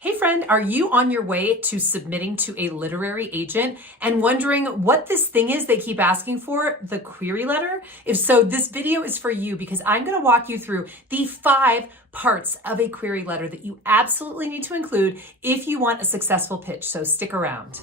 Hey friend, are you on your way to submitting to a literary agent and wondering what this thing is they keep asking for, the query letter? If so, this video is for you because I'm going to walk you through the 5 parts of a query letter that you absolutely need to include if you want a successful pitch, so stick around.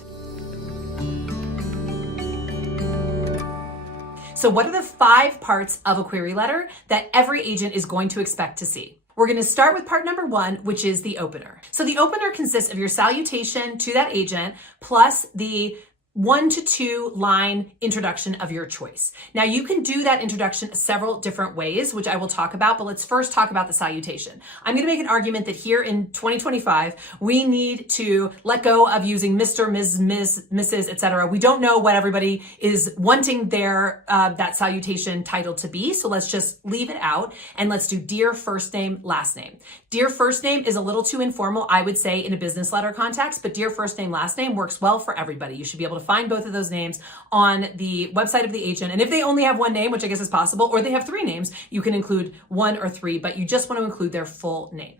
So what are the 5 parts of a query letter that every agent is going to expect to see? We're going to start with part number 1, which is the opener. So the opener consists of your salutation to that agent plus the 1 to 2 line introduction of your choice. Now you can do that introduction several different ways, which I will talk about, but let's first talk about the salutation. I'm going to make an argument that here in 2025, we need to let go of using Mr., Ms., Mrs., etc. We don't know what everybody is wanting their that salutation title to be, so let's just leave it out and let's do dear first name, last name. Dear first name is a little too informal, I would say, in a business letter context, but dear first name, last name works well for everybody. You should be able to find both of those names on the website of the agent. And if they only have one name, which I guess is possible, or they have 3 names, you can include 1 or 3, but you just want to include their full name.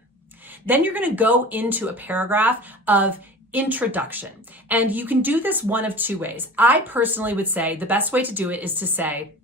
Then you're going to go into a paragraph of introduction. And you can do this one of 2 ways. I personally would say the best way to do it is to say,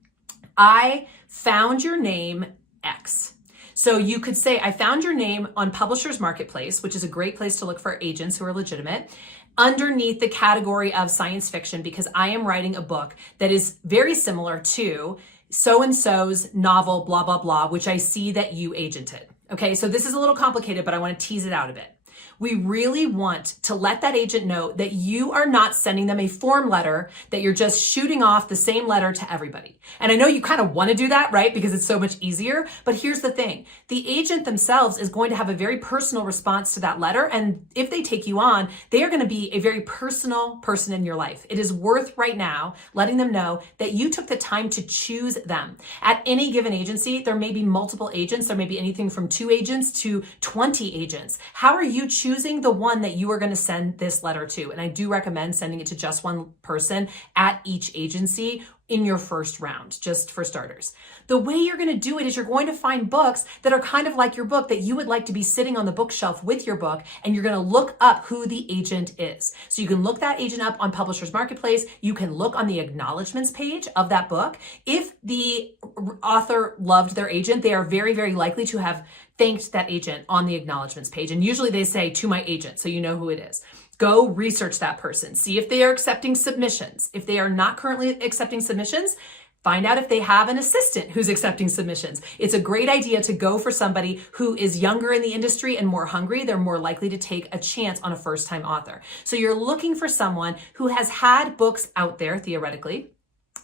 I found your name X. So you could say, I found your name on Publishers Marketplace, which is a great place to look for agents who are legitimate, underneath the category of science fiction, because I am writing a book that is very similar to so-and-so's novel, blah, blah, blah, which I see that you agented. Okay, so this is a little complicated, but I want to tease it out a bit. We really want to let that agent know that you are not sending them a form letter, that you're just shooting off the same letter to everybody. And I know you kind of want to do that, right? Because it's so much easier. But here's the thing. The agent themselves is going to have a very personal response to that letter. And if they take you on, they are going to be a very personal person in your life. It is worth right now letting them know that you took the time to choose them. At any given agency, there may be multiple agents. There may be anything from 2 agents to 20 agents. How are you choosing the one that you are going to send this letter to? And I do recommend sending it to just one person at each agency in your first round, just for starters. The way you're going to do it is you're going to find books that are kind of like your book that you would like to be sitting on the bookshelf with your book, and you're going to look up who the agent is. So you can look that agent up on Publishers Marketplace. You can look on the acknowledgments page of that book. If the author loved their agent, they are very, very likely to have thanked that agent on the acknowledgments page. And usually they say, to my agent, so you know who it is. Go research that person. See if they are accepting submissions. If they are not currently accepting submissions, find out if they have an assistant who's accepting submissions. It's a great idea to go for somebody who is younger in the industry and more hungry. They're more likely to take a chance on a first-time author. So you're looking for someone who has had books out there, theoretically,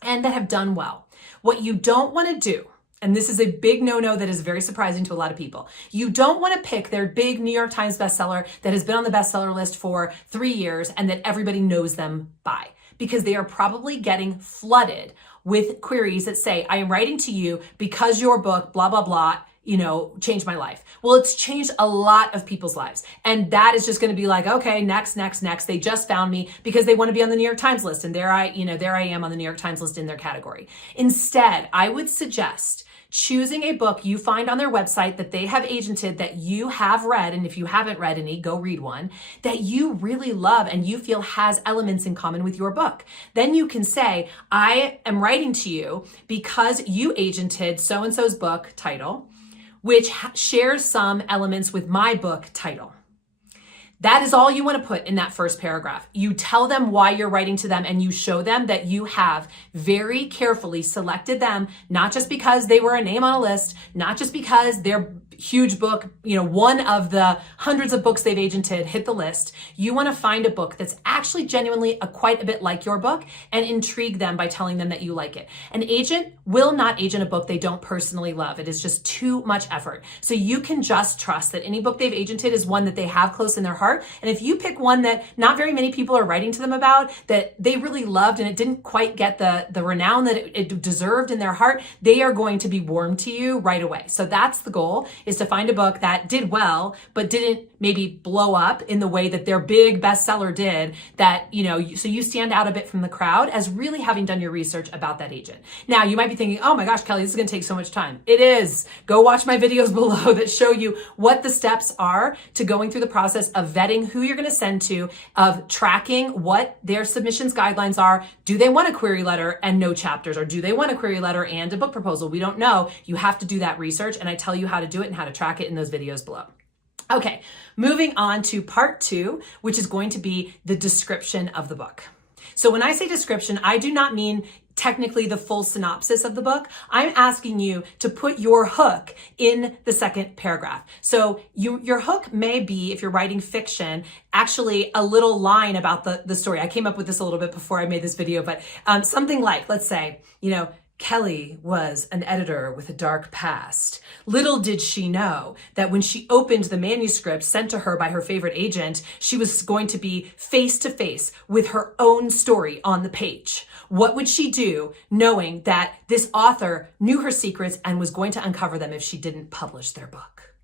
and that have done well. What you don't want to do, and this is a big no-no that is very surprising to a lot of people. You don't want to pick their big New York Times bestseller that has been on the bestseller list for 3 years and that everybody knows them by, because they are probably getting flooded with queries that say, I am writing to you because your book, blah, blah, blah, changed my life. Well, it's changed a lot of people's lives. And that is just going to be like, okay, next. They just found me because they want to be on the New York Times list. And there I am on the New York Times list in their category. Instead, I would suggest choosing a book you find on their website that they have agented, that you have read, and if you haven't read any, go read one, that you really love and you feel has elements in common with your book. Then you can say, I am writing to you because you agented so-and-so's book title, which shares some elements with my book title. That is all you want to put in that first paragraph. You tell them why you're writing to them, and you show them that you have very carefully selected them, not just because they were a name on a list, not just because their huge book, one of the hundreds of books they've agented hit the list. You want to find a book that's actually genuinely quite a bit like your book and intrigue them by telling them that you like it. An agent will not agent a book they don't personally love. It is just too much effort. So you can just trust that any book they've agented is one that they have close in their heart. And if you pick one that not very many people are writing to them about, that they really loved and it didn't quite get the renown that it deserved in their heart, they are going to be warm to you right away. So that's the goal, is to find a book that did well, but didn't maybe blow up in the way that their big bestseller did, that, so you stand out a bit from the crowd as really having done your research about that agent. Now, you might be thinking, oh my gosh, Kelly, this is going to take so much time. It is. Go watch my videos below that show you what the steps are to going through the process of vetting who you're going to send to, of tracking what their submissions guidelines are. Do they want a query letter and no chapters, or do they want a query letter and a book proposal? We don't know. You have to do that research, and I tell you how to do it and how to track it in those videos below. Okay, moving on to part 2, which is going to be the description of the book. So when I say description, I do not mean technically the full synopsis of the book. I'm asking you to put your hook in the second paragraph. So your hook may be, if you're writing fiction, actually a little line about the story. I came up with this a little bit before I made this video, but something like, let's say, Kelly was an editor with a dark past. Little did she know that when she opened the manuscript sent to her by her favorite agent, she was going to be face to face with her own story on the page. What would she do knowing that this author knew her secrets and was going to uncover them if she didn't publish their book?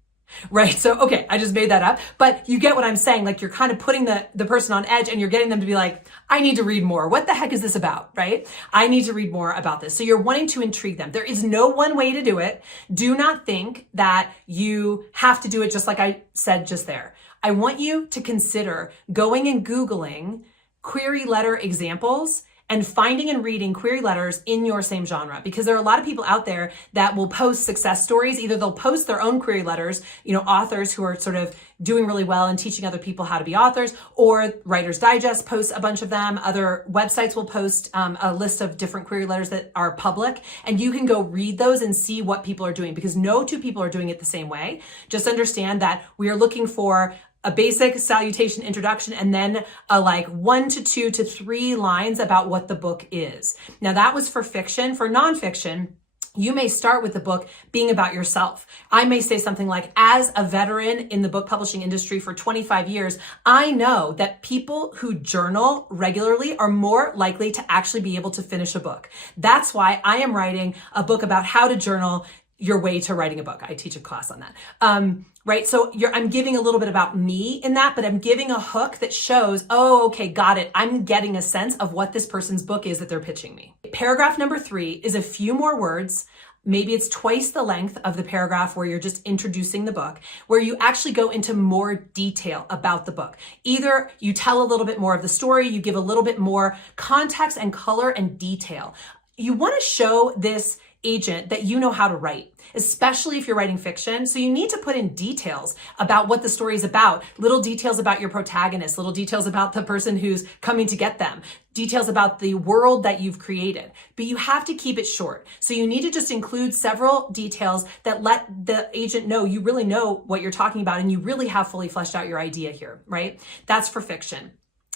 Right? So, okay, I just made that up, but you get what I'm saying. Like, you're kind of putting the person on edge, and you're getting them to be like, I need to read more. What the heck is this about? Right? I need to read more about this. So you're wanting to intrigue them. There is no one way to do it. Do not think that you have to do it just like I said just there. I want you to consider going and Googling query letter examples and finding and reading query letters in your same genre, because there are a lot of people out there that will post success stories. Either they'll post their own query letters, authors who are sort of doing really well and teaching other people how to be authors, or Writer's Digest posts a bunch of them. Other websites will post a list of different query letters that are public, and you can go read those and see what people are doing, because no two people are doing it the same way. Just understand that we are looking for a basic salutation introduction, and then a 1 to 2 to 3 lines about what the book is. Now, that was for fiction. For nonfiction, you may start with the book being about yourself. I may say something like, as a veteran in the book publishing industry for 25 years, I know that people who journal regularly are more likely to actually be able to finish a book. That's why I am writing a book about how to journal your way to writing a book. I teach a class on that. Right? So I'm giving a little bit about me in that, but I'm giving a hook that shows, oh, okay, got it. I'm getting a sense of what this person's book is that they're pitching me. Paragraph number 3 is a few more words. Maybe it's twice the length of the paragraph where you're just introducing the book, where you actually go into more detail about the book. Either you tell a little bit more of the story, you give a little bit more context and color and detail. You want to show this agent that you know how to write, especially if you're writing fiction. So you need to put in details about what the story is about, little details about your protagonist, little details about the person who's coming to get them, details about the world that you've created. But you have to keep it short. So you need to just include several details that let the agent know you really know what you're talking about and you really have fully fleshed out your idea here, right? That's for fiction,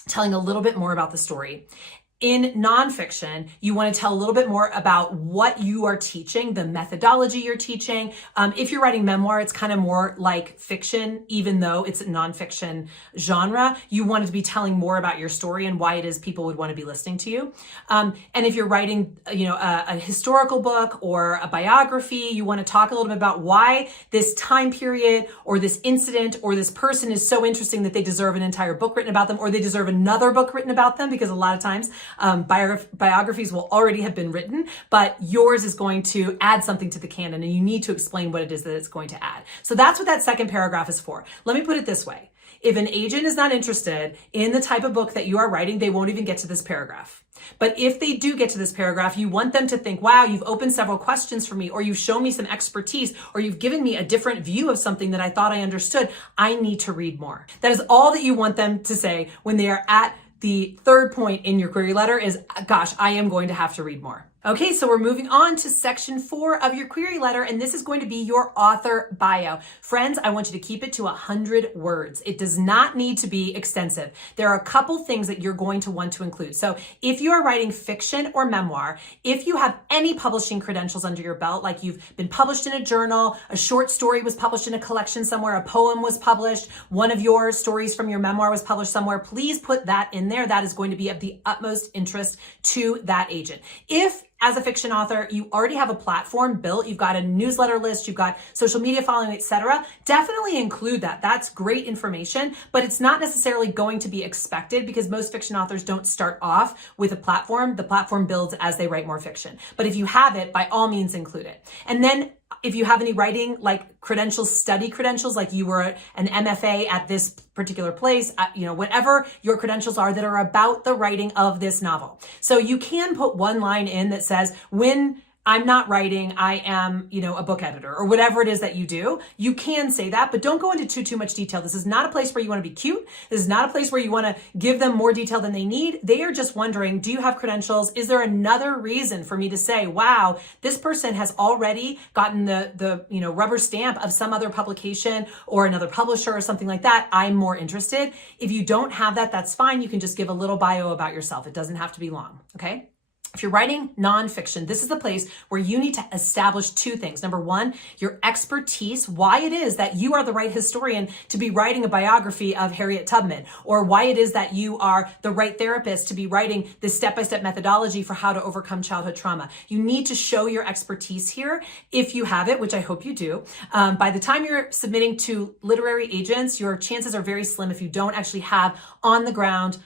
telling a little bit more about the story. In nonfiction, you want to tell a little bit more about what you are teaching, the methodology you're teaching. If you're writing memoir, it's kind of more like fiction, even though it's a nonfiction genre. You want to be telling more about your story and why it is people would want to be listening to you. And if you're writing, a historical book or a biography, you want to talk a little bit about why this time period or this incident or this person is so interesting that they deserve an entire book written about them, or they deserve another book written about them, because a lot of times biographies will already have been written, but yours is going to add something to the canon, and you need to explain what it is that it's going to add. So that's what that second paragraph is for. Let me put it this way. If an agent is not interested in the type of book that you are writing, they won't even get to this paragraph. But if they do get to this paragraph, you want them to think, wow, you've opened several questions for me, or you've shown me some expertise, or you've given me a different view of something that I thought I understood. I need to read more. That is all that you want them to say when they are at the third point in your query letter is, gosh, I am going to have to read more. Okay, so we're moving on to section 4 of your query letter, and this is going to be your author bio. Friends, I want you to keep it to 100 words. It does not need to be extensive. There are a couple things that you're going to want to include. So if you are writing fiction or memoir, if you have any publishing credentials under your belt, like you've been published in a journal, a short story was published in a collection somewhere, a poem was published, one of your stories from your memoir was published somewhere, please put that in there. That is going to be of the utmost interest to that agent. If as a fiction author, you already have a platform built, you've got a newsletter list, you've got social media following, etc. Definitely include that. That's great information, but it's not necessarily going to be expected because most fiction authors don't start off with a platform. The platform builds as they write more fiction. But if you have it, by all means include it. And then if you have any writing like credentials, study credentials, like you were an MFA at this particular place, whatever your credentials are that are about the writing of this novel. So you can put one line in that says, when I'm not writing, I am, a book editor or whatever it is that you do. You can say that, but don't go into too much detail. This is not a place where you want to be cute. This is not a place where you want to give them more detail than they need. They are just wondering, do you have credentials? Is there another reason for me to say, wow, this person has already gotten the rubber stamp of some other publication or another publisher or something like that. I'm more interested. If you don't have that, that's fine. You can just give a little bio about yourself. It doesn't have to be long. Okay. If you're writing nonfiction, this is the place where you need to establish two things. Number one, your expertise, why it is that you are the right historian to be writing a biography of Harriet Tubman, or why it is that you are the right therapist to be writing this step-by-step methodology for how to overcome childhood trauma. You need to show your expertise here. If you have it, which I hope you do, by the time you're submitting to literary agents, your chances are very slim if you don't actually have on the ground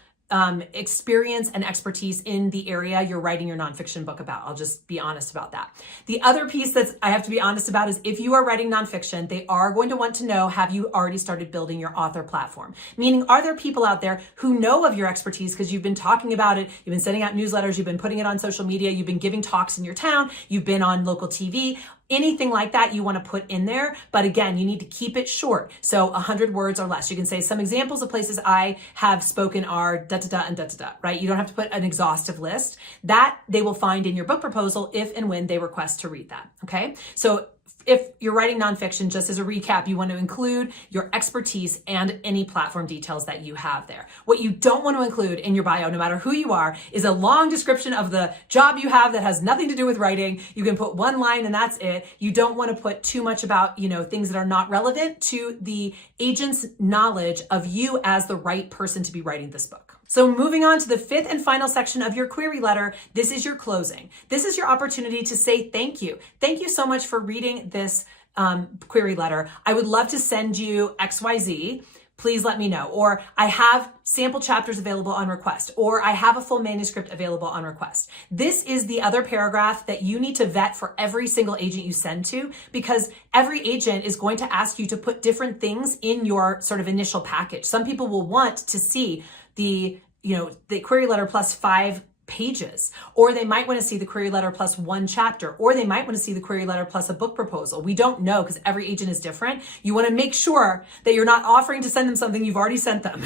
experience and expertise in the area you're writing your nonfiction book about. I'll just be honest about that. The other piece that I have to be honest about is if you are writing nonfiction, they are going to want to know, have you already started building your author platform? Meaning, are there people out there who know of your expertise because you've been talking about it, you've been sending out newsletters, you've been putting it on social media, you've been giving talks in your town, you've been on local TV, anything like that you want to put in there. But again, you need to keep it short. So 100 words or less. You can say some examples of places I have spoken are da-da-da and da-da-da, right? You don't have to put an exhaustive list. That they will find in your book proposal if and when they request to read that, okay? So if you're writing nonfiction, just as a recap, you want to include your expertise and any platform details that you have there. What you don't want to include in your bio, no matter who you are, is a long description of the job you have that has nothing to do with writing. You can put one line and that's it. You don't want to put too much about, things that are not relevant to the agent's knowledge of you as the right person to be writing this book. So moving on to the fifth and final section of your query letter, this is your closing. This is your opportunity to say thank you. Thank you so much for reading this query letter. I would love to send you XYZ. Please let me know. Or I have sample chapters available on request, or I have a full manuscript available on request. This is the other paragraph that you need to vet for every single agent you send to, because every agent is going to ask you to put different things in your sort of initial package. Some people will want to see the query letter plus 5 pages, or they might want to see the query letter plus 1 chapter, or they might want to see the query letter plus a book proposal. We don't know because every agent is different. You want to make sure that you're not offering to send them something you've already sent them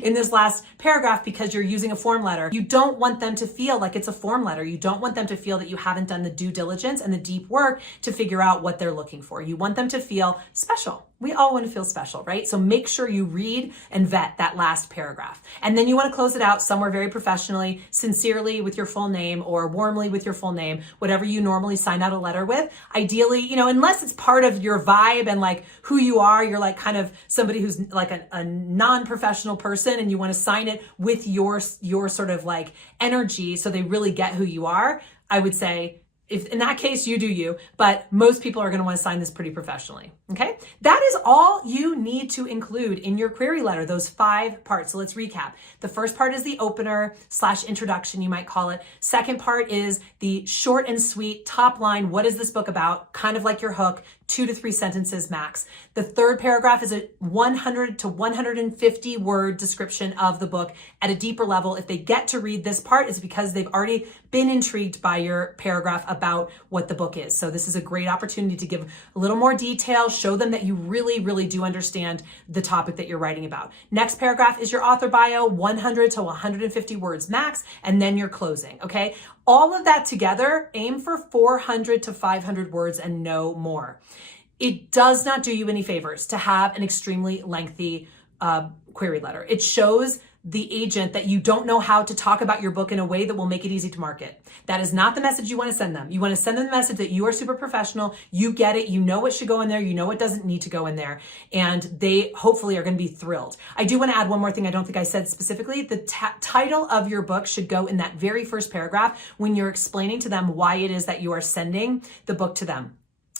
in this last paragraph because you're using a form letter. You don't want them to feel like it's a form letter. You don't want them to feel that you haven't done the due diligence and the deep work to figure out what they're looking for. You want them to feel special. We all want to feel special, right? So make sure you read and vet that last paragraph. And then you want to close it out somewhere very professionally, sincerely with your full name, or warmly with your full name, whatever you normally sign out a letter with. Ideally, unless it's part of your vibe and like who you are, you're like kind of somebody who's like a non-professional person and you want to sign it with your sort of like energy so they really get who you are. I would say, if in that case, you do you, but most people are going to want to sign this pretty professionally. Okay. That is all you need to include in your query letter, those 5 parts. So let's recap. The first part is the opener / introduction, you might call it. Second part is the short and sweet top line. What is this book about? Kind of like your hook, 2 to 3 sentences max. The third paragraph is a 100 to 150 word description of the book at a deeper level. If they get to read this part, it's because they've already been intrigued by your paragraph about what the book is. So this is a great opportunity to give a little more detail, show them that you really, really do understand the topic that you're writing about. Next paragraph is your author bio, 100 to 150 words max, and then your closing, okay? All of that together, aim for 400 to 500 words and no more. It does not do you any favors to have an extremely lengthy query letter. It shows the agent that you don't know how to talk about your book in a way that will make it easy to market. That is not the message you want to send them. You want to send them the message that you are super professional, you get it, you know what should go in there, you know what doesn't need to go in there, and they hopefully are going to be thrilled. I do want to add one more thing I don't think I said specifically. The title of your book should go in that very first paragraph when you're explaining to them why it is that you are sending the book to them.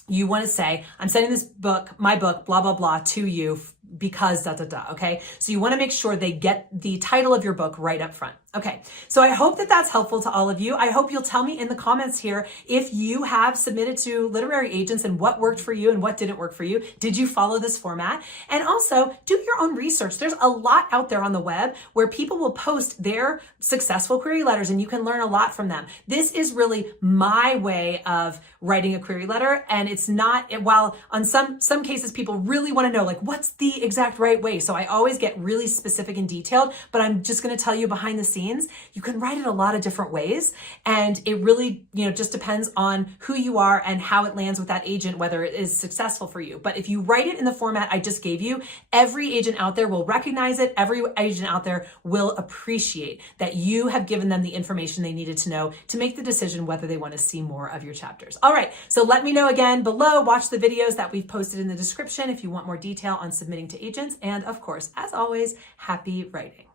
You want to say, I'm sending this book, my book, blah, blah, blah, to you because da, da, da, okay? So you want to make sure they get the title of your book right up front. Okay, so I hope that that's helpful to all of you. I hope you'll tell me in the comments here if you have submitted to literary agents and what worked for you and what didn't work for you. Did you follow this format? And also do your own research. There's a lot out there on the web where people will post their successful query letters and you can learn a lot from them. This is really my way of writing a query letter, and it's not, while on some cases people really want to know like what's the exact right way. So I always get really specific and detailed, but I'm just going to tell you behind the scenes, you can write it a lot of different ways. And it really, just depends on who you are and how it lands with that agent, whether it is successful for you. But if you write it in the format I just gave you, every agent out there will recognize it. Every agent out there will appreciate that you have given them the information they needed to know to make the decision whether they want to see more of your chapters. All right, so let me know again below. Watch the videos that we've posted in the description if you want more detail on submitting to agents. And of course, as always, happy writing.